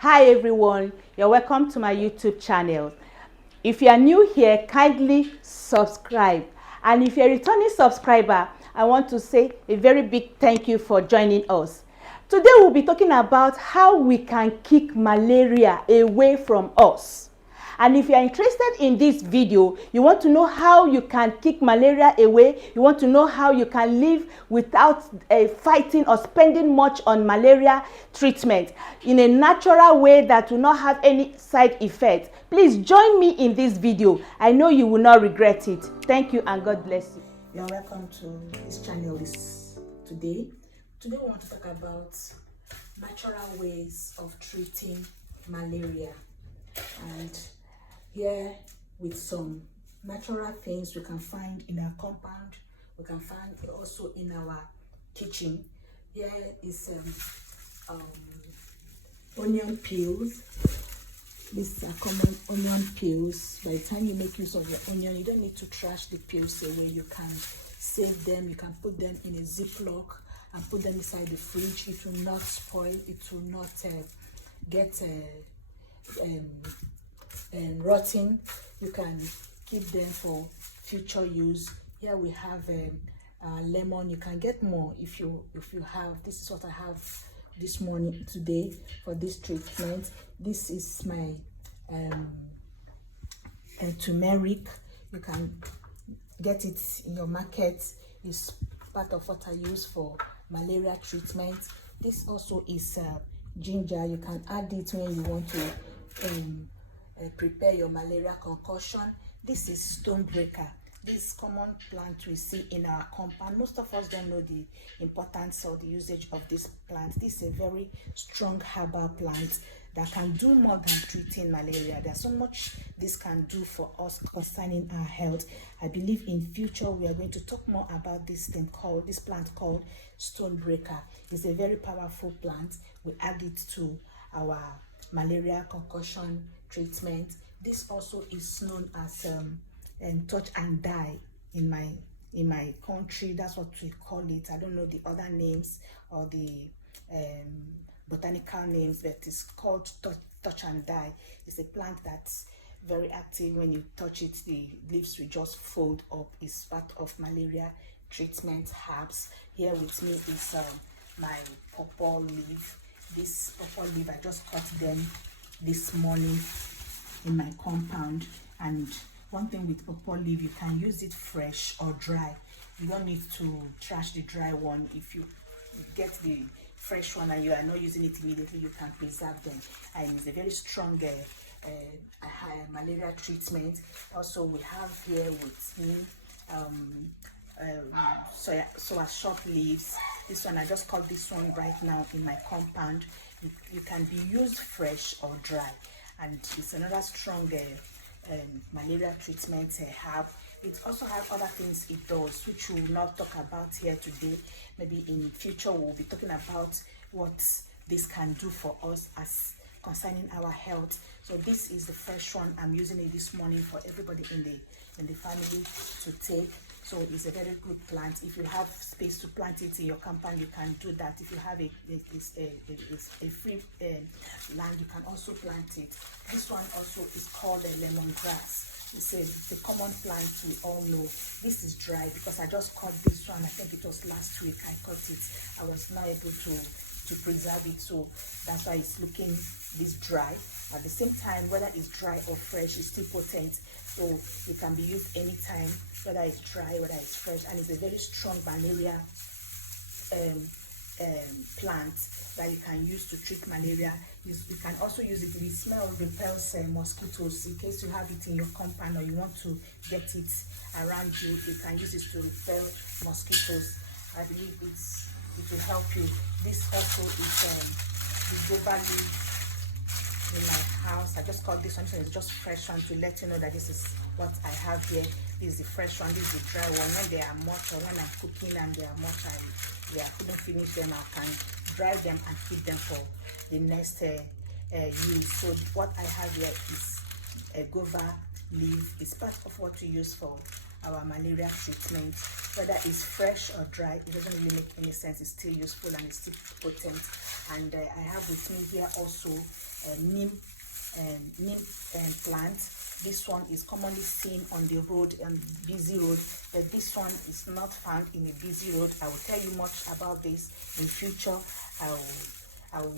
Hi everyone, you're welcome to my YouTube channel. If you are new here, kindly subscribe. And if you're a returning subscriber, I want to say a very big thank you for joining us. Today we'll be talking about how we can kick malaria away from us. And if you are interested in this video, you want to know how you can kick malaria away, you want to know how you can live without fighting or spending much on malaria treatment in a natural way that will not have any side effects, please join me in this video. I know you will not regret it. Thank you and God bless you. You're welcome to this channel today. Today we want to talk about natural ways of treating malaria, and here with some natural things we can find in our compound, we can find also in our kitchen. Here is onion peels. These are common onion peels. By the time you make use of your onion, you don't need to trash the peels away. You can save them, you can put them in a Ziploc and put them inside the fridge. It will not spoil, it will not get rotten. You can keep them for future use. Here we have lemon. You can get more if you have. This is what I have this morning today for this treatment. This is my turmeric. You can get it in your market. It's part of what I use for malaria treatment. This also is ginger. You can add it when you want to prepare your malaria concoction. This is stonebreaker. This common plant we see in our compound. Most of us don't know the importance or the usage of this plant. This is a very strong herbal plant that can do more than treating malaria. There's so much this can do for us concerning our health. I believe in future we are going to talk more about this plant called stonebreaker. It's a very powerful plant. We add it to our malaria concoction treatment. This also is known as touch and die in my country. That's what we call it. I don't know the other names or the botanical names, but it's called touch and die. It's a plant that's very active. When you touch it, the leaves will just fold up. It's part of malaria treatment herbs. Here with me is my pawpaw leaf. This pawpaw leaf, I just cut them this morning in my compound. And one thing with pawpaw leaf, you can use it fresh or dry. You don't need to trash the dry one. If you get the fresh one and you are not using it immediately, you can preserve them. And it's a very strong malaria treatment. Also, we have here with me Soursop leaves. This one, I just cut this one right now in my compound. You can be used fresh or dry, and it's another strong malaria treatment herb. It also has other things it does, which we will not talk about here today. Maybe in future we'll be talking about what this can do for us as concerning our health. So this is the fresh one. I'm using it this morning for everybody in the family to take. So it's a very good plant. If you have space to plant it in your compound, you can do that. If you have a free land, you can also plant it. This one also is called a lemongrass. It's a common plant we all know. This is dry because I just cut this one. I think it was last week I cut it. I was not able to preserve it, so that's why it's looking this dry. At the same time, whether it's dry or fresh, it's still potent, so it can be used anytime, whether it's dry, whether it's fresh. And it's a very strong malaria plant that you can use to treat malaria. You can also use it. The smell repels mosquitoes. In case you have it in your compound or you want to get it around you, you can use it to repel mosquitoes. I believe it will help you. This also is the guava leaf in my house. I just called this one. It's just fresh one to let you know that this is what I have here. This is the fresh one. This is the dry one. When they are much, or when I'm cooking and they are much, I couldn't finish them, I can dry them and keep them for the next use. So what I have here is a guava leaf. It's part of what we use for our malaria treatment, whether it's fresh or dry. It doesn't really make any sense. It's still useful and it's still potent. And I have with me here also neem plant. This one is commonly seen on the road, and busy road, but this one is not found in a busy road. I will tell you much about this in future. I will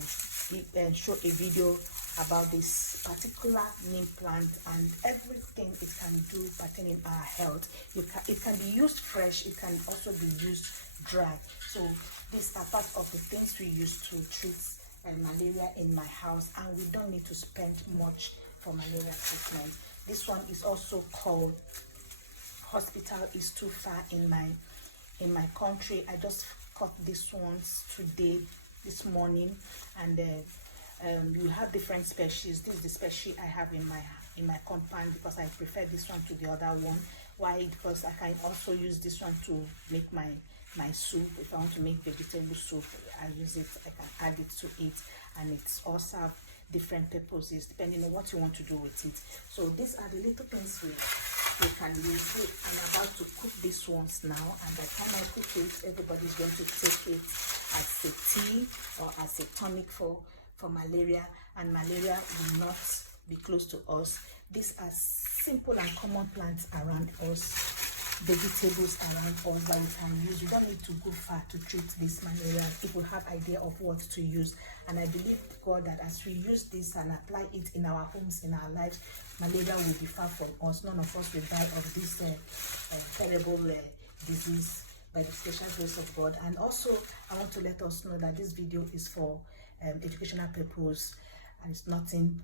show a video about this particular neem plant and everything it can do pertaining our health. It can be used fresh, it can also be used dry. So these are part of the things we use to treat malaria in my house, and we don't need to spend much for malaria treatment. This one is also called hospital is too far in my country. I just cut these ones today, this morning, and you have different species. This is the species I have in my compound because I prefer this one to the other one. Why? Because I can also use this one to make my soup. If I want to make vegetable soup, I use it. I can add it to it, and it's also have different purposes depending on what you want to do with it. So these are the little things we can use. I'm about to cook these ones now, and by the time I cook it, everybody's going to take it as a tea or as a tonic for malaria, and malaria will not be close to us. These are simple and common plants around us, vegetables around us that we can use. You don't need to go far to treat this malaria if we have idea of what to use. And I believe God that as we use this and apply it in our homes, in our lives, malaria will be far from us. None of us will die of this terrible disease by the special grace of God. And also I want to let us know that this video is for educational purpose, and it's nothing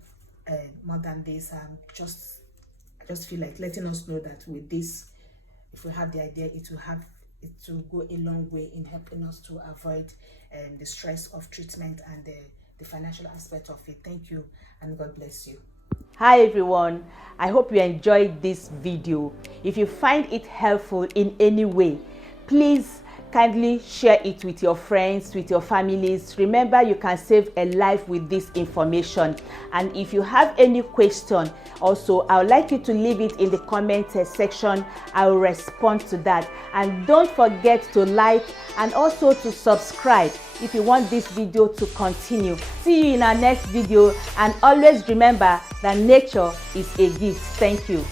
more than this. I just feel like letting us know that with this, if we have the idea, it will go a long way in helping us to avoid the stress of treatment and the financial aspect of it. Thank you, and God bless you. Hi everyone, I hope you enjoyed this video. If you find it helpful in any way, please kindly share it with your friends, with your families. Remember, you can save a life with this information. And if you have any question also, I would like you to leave it in the comment section. I will respond to that. And don't forget to like and also to subscribe if you want this video to continue. See you in our next video, and always remember that nature is a gift. Thank you.